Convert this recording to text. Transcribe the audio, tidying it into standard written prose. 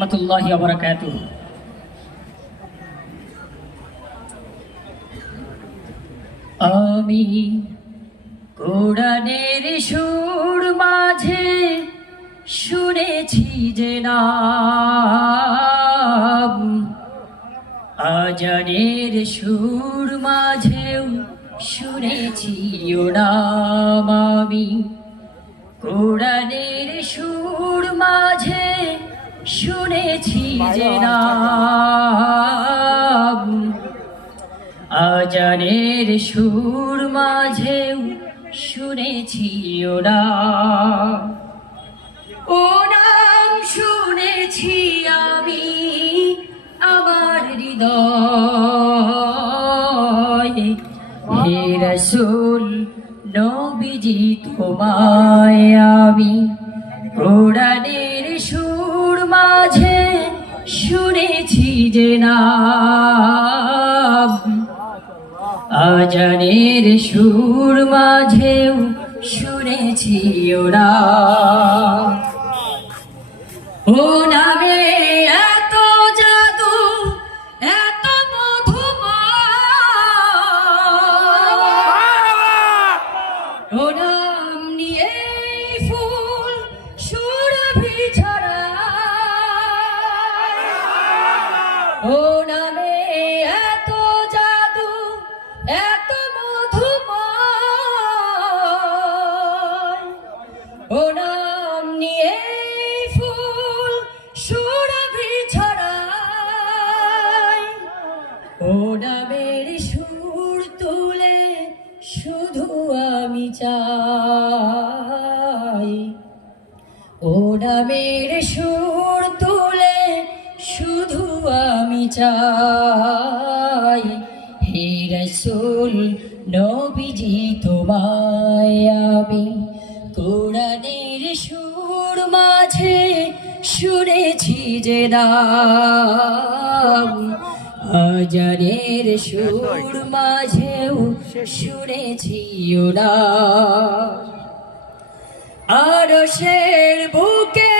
রহমতুল্লাহি ওয়া বারাকাতুহু। আমি কোরআনের সুর মাঝে শুনেছি যে নাম, আজানের সুর মাঝেও শুনেছি ও নাম। আমি কোরআনের সুর মাঝে শুনেছি যে নাম, আজানের সুর মাঝেও শুনেছি ও নাম। ও নাম শুনেছি আমি আমার হৃদয়ে, হে রাসূল নবীজি তোমায় আমি কোরআনের সুর মাঝে শুনেছি যে নাম, আজানের সুর মাঝেও শুনেছি ও নাম। ও নামে এত জাদু, এত মধুময়, ও নাম নিয়ে ফুল সুরভি ছড়ায়। ও নামে এত জাদু, এত মধুময়, ও নাম নিয়ে ফুল সুরভি ছড়ায়। ও নামের সুর তুলে শুধু আমি চাই, ও নামের সুর তুলে শুধু আমি চাই। হে রাসূল নবীজি তোমায় আমি কোরআনের সুর মাঝে শুনেছি যে নাম, আজানের সুর মাঝেও শুনেছি ও নাম। আরশের বুকে